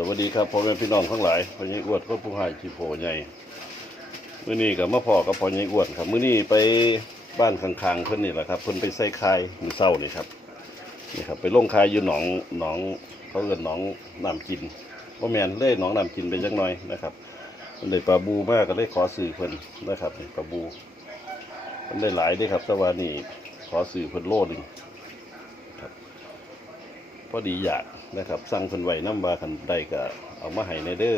สวัสดีครับพ่อแม่พี่น้องทั้งหลายพ่อใหญ่อ้วนก็ผู้ให้ชีโพใหญ่มื้อนี้กับมาพ่อกับพ่อใหญ่อ้วนครับมื้อนี้ไปบ้านข้างๆเพิ่นนี่แหละครับเพิ่นไปใส่คายมือเช้านี่ครับนี่ครับไปลงคายอยู่หนองหนองเขาเอิ้นหนองน้ำกินบ่แม่นเลยหนองน้ำกินไปจักหน่อยนะครับเพิ่นได้ปลาบูมากก็เลยขอซื้อเพิ่นนะครับปลาบูเพิ่นได้หลายด้ครับแต่ว่านี่ขอซื้อเพิ่นโลหนึ่ง พอดีอยากนะครับสั่งเพิ่นไว้น้ำว่าคันใดก็เอามาให้ในเด้อ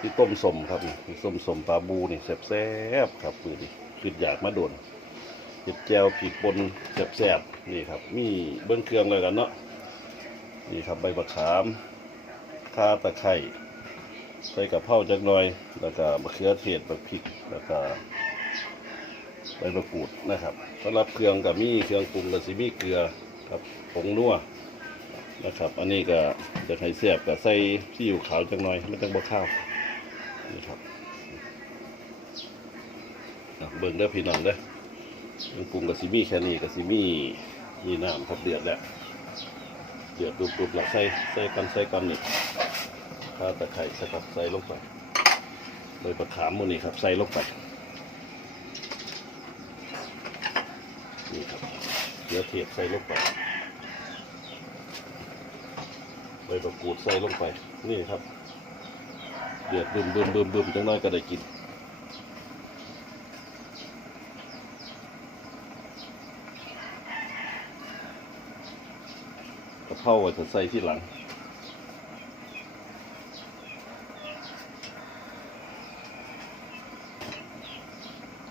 ที่ต้มสมครับนี่ต้มสมปลาบูนี่แซ่บๆครับคือนี่คืออยากมาโดนเห็ดแจวผีกปนแซ่บๆนี่ครับมีเบิ้งเครื่องเลยกันเนาะนี่ครับใบมะขามข่าตะไคร้ใส่กะเพราจักหน่อย แล้วก็มะเขือเทศแบบพริกแล้วก็ใบมะกรูดนะครับสำหรับเครื่องกับมีเครื่องปรุงกับสิมีเกลือครับผงนัว นะครับ อันนี้ก็จะให้เสียบกับใส่ที่อยู่ขาวจังหน่อยไม่ต้องบ่ข้าวนี่ครับเบิ่งเด้พี่น้องเด้อเครื่องปรุงกับซิมี่แค่นี้กับซิมี่มีน้ำครับเดือดแล้วเดือดปุบๆแล้วใส่ใส่กันใส่กันนี่ข้าวตะไคร้ใส่ครับใส่ลงไปโดยประขามมูนี่ครับใส่ลงไปนี่ครับเดี๋ยวเทียบใส่ลงไป ใบมะกรูดใส่ลงไป นี่ครับ เดือดบึมบึมบึมบึมจังน้อยก็ได้กินกระเพราก็จะใส่ที่หลัง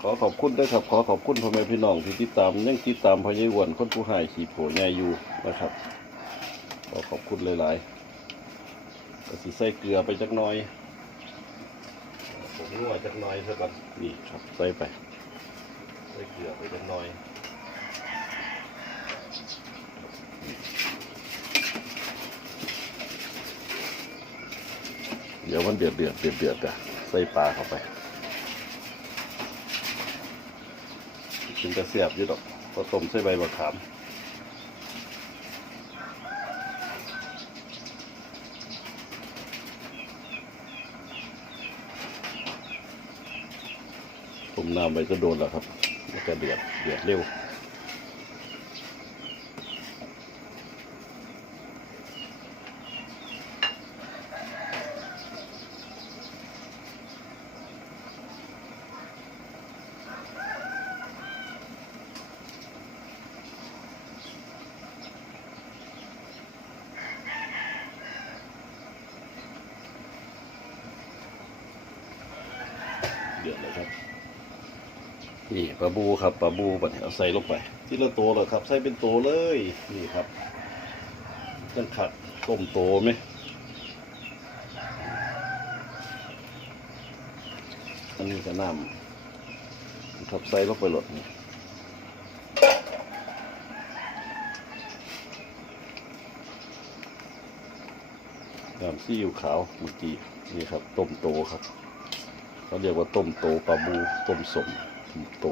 ขอขอบคุณด้วยครับ ขอขอบคุณพ่อแม่พี่น้องที่ติดตามยังติดตามพอใหญายวนคนผู้หายขี่โผใหญ่อยู่นะครับ ขอขอบคุณหลายๆก็สิใส่เกลือไปจักหน่อยผมนวดจักหน่อยซะก่อนนี่ครับใส่ไป ใส่เกลือไปจักหน่อยเดี๋ยวมันเดือดเดือดเดือดเดือดอะใส่ปลาเข้าไปกินกระเสียบอยู่ดอกผสมใส่ใบมะขาม ผมน้ำไปก็โดนแล้วครับแล้วก็เดือดเดือดเร็ว เดือดเลยครับ นี่ปลาบูครับปลาบูบัดนี้เอาใส่ลงไป ที่ละโตเลยครับ ใส่เป็นโตเลยนี่ครับจังขัดต้มโตไหมอันนี้ก็น้ำครับใส่ลงไปหลดนี่น้ำซีอิ๊วขาวเมื่อกี้นี่ครับ ต้มโตครับเขาเรียกว่าต้มโตปลาบูต้มสม โต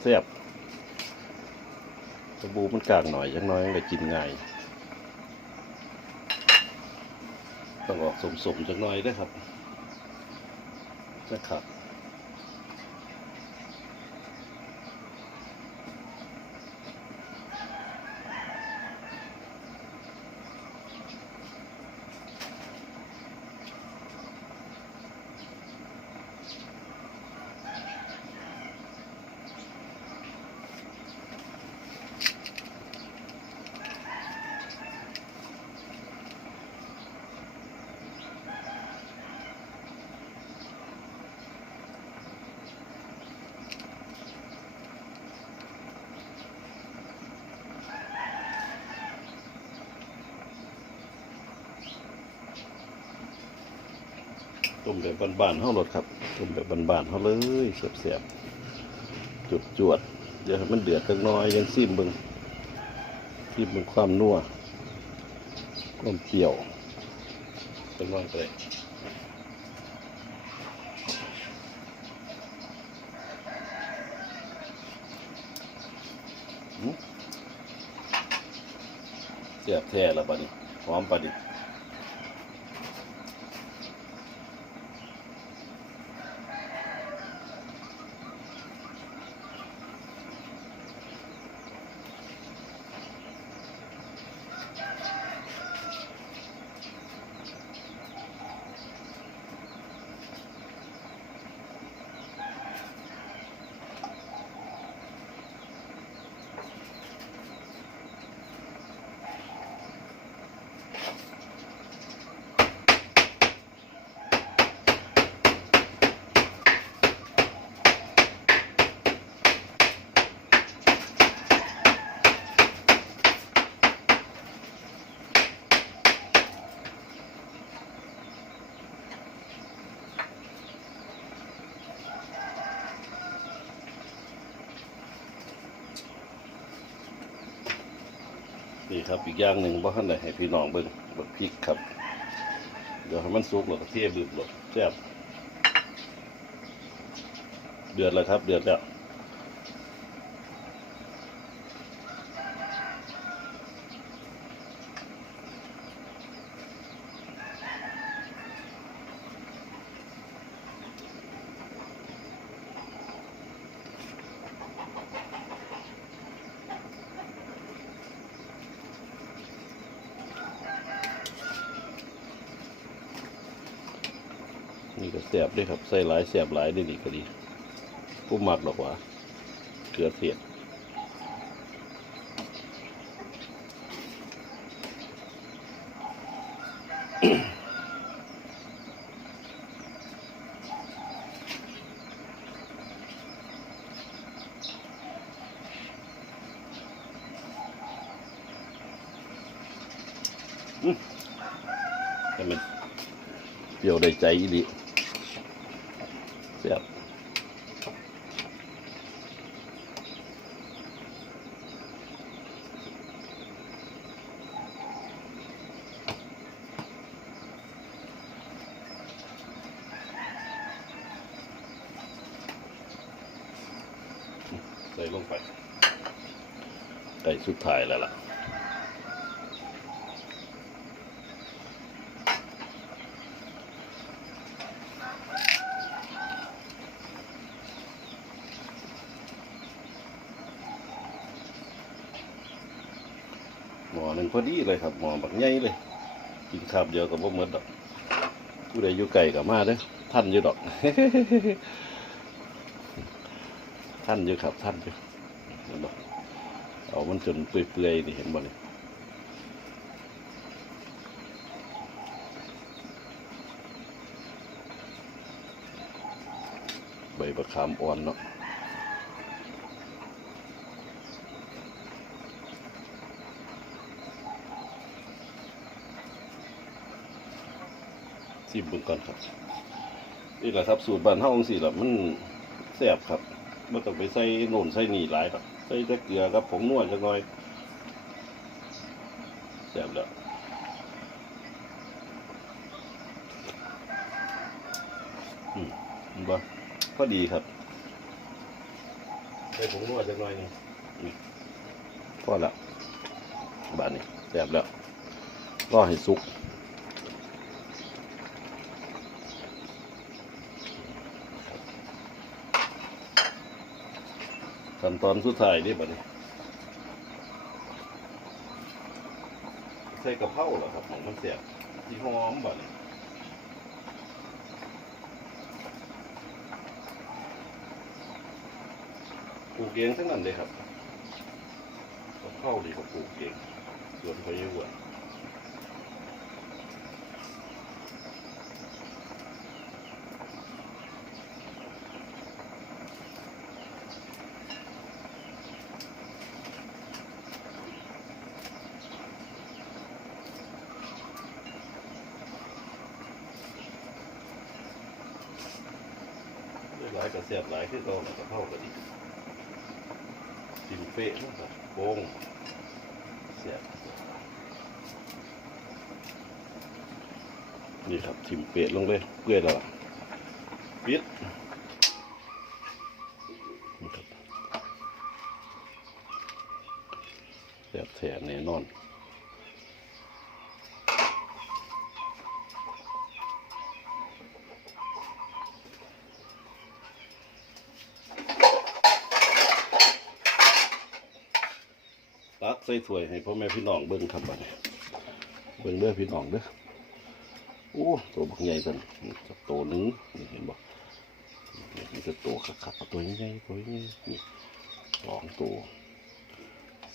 แซ่บปลาบูมันกลางหน่อยยังน้อยมันก็กินง่ายต้องออกสมสมๆจังน้อยเด้ครับนะครับ ต้มแบบบานๆเฮาหลดครับต้มแบบบานๆเฮาเลยแซ่บๆจุดจวดๆเดี๋ยวมันเดือดจักน้อยยังซิมบิ่งซิมบิ่งความนัวความเปรี้ยวจักน้อยก็ได้หืมแซ่บแท้ล้วบัดนี้หอมปลาดิบ ครับอีกอย่างหนึ่งว่าท่านใดให้พี่น้องเบิ่งบักพริกครับ เดี๋ยวให้มันสุกแล้วก็เทบึบหลดแซ่บเดือดแล้วครับ เดือดแล้ว นี่ก็แซ่บด้วยครับใส่หลายแซ่บหลายได้ดีก็ดีผู้มักดอกว่าเกลือเทียดให้มันเปรี้ยวได้ใจอีหลีแซ่บใส่ลงไปไก่ สุดท้ายแล้วล่ะหมอหนึ่งพอดีเลยครับหมอบักใหญ่เลยกินคาบเดียวกับบ่หมดดอกผู้ใดอยู่ไก่กับมาเด้อท่านอยู่ดอก ท่านอยู่ครับท่านอยู่ เอามันจนเปื่อยๆนี่เห็นบ่นี่ใบมะขามอ่อนเนาะชิมเบิ่งก่อนครับนี่แหละครับสูตรบ้านเฮาจังซี่ล่ะมันแซ่บครับบ่ต้องไปใส่โน่นใส่นี่หลายครับ ส่แต่เกลือกับผงนวดจักหน่อยแซ่บแล้วอืมเห็นบ่พอดีครับใส่ผงนวดจักหน่อยหนึงนี่พอแล้วบานนี้แซ่บแล้วรอให้สุก ขั้นตอนสุดท้ายนี่บัดนี้ใส่กะเพราเหรอครับของมันเสียบที่หอมบัดนี้ปลูกเองทั้งนั้นเลยครับกะเพราดีกว่าปลูกเองส่วนพยุอะ หลายกระเสียบหลายคือเรากะเพราก็ดีติมเป๊ะนะครับโป่งเสียบนี่ครับทิมเป๊ะลงเลยเพื่อเราปิดนี่ครับแซ่บแท้แน่นอน ส่ถ้วยให้พ่อแม่พี่น้องเบิ่งครับบัดนี้เบิ่งเด้อพี่น้องเด้อโอ้ตัวบักใหญ่กันนี่จะโตหนึงนี่เห็นบ่นี่จะโตคักๆตัวใหญ่ตัวใหญ่นี่สองตัว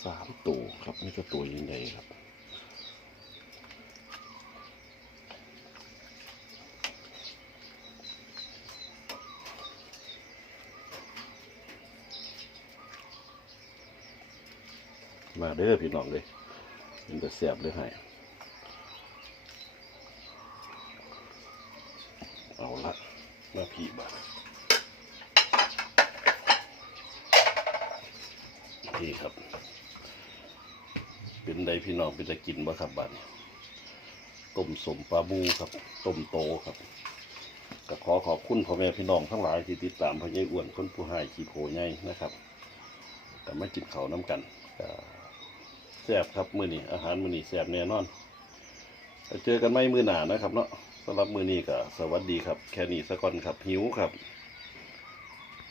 สามตัวครับนี่ก็ตัวใหญ่ครับ มาเด้อพี่น้องเลยมันจะแซ่บเลยให้เอาละมาผีบาดนี่ครับ เป็นใดพี่น้องเป็นตะกินบ่ครับบัดนี้ต้มสมปลาบูครับ ต้มโตครับก็ขอขอบคุณพ่อแม่พี่น้องทั้งหลายที่ติดตามพ่อใหญ่อ้วนคนผู้ให้ขี้โผใหญ่นะครับก็มากินข้าน้ำกันก็ แซ่บครับมื้อนี้อาหารมื้อนี้แซ่บแน่นอนเจอกันไม่มื้อหนานะครับเนาะสำหรับมื้อนี้ก็สวัสดีครับ แค่นี้สะก่อนครับหิวครับ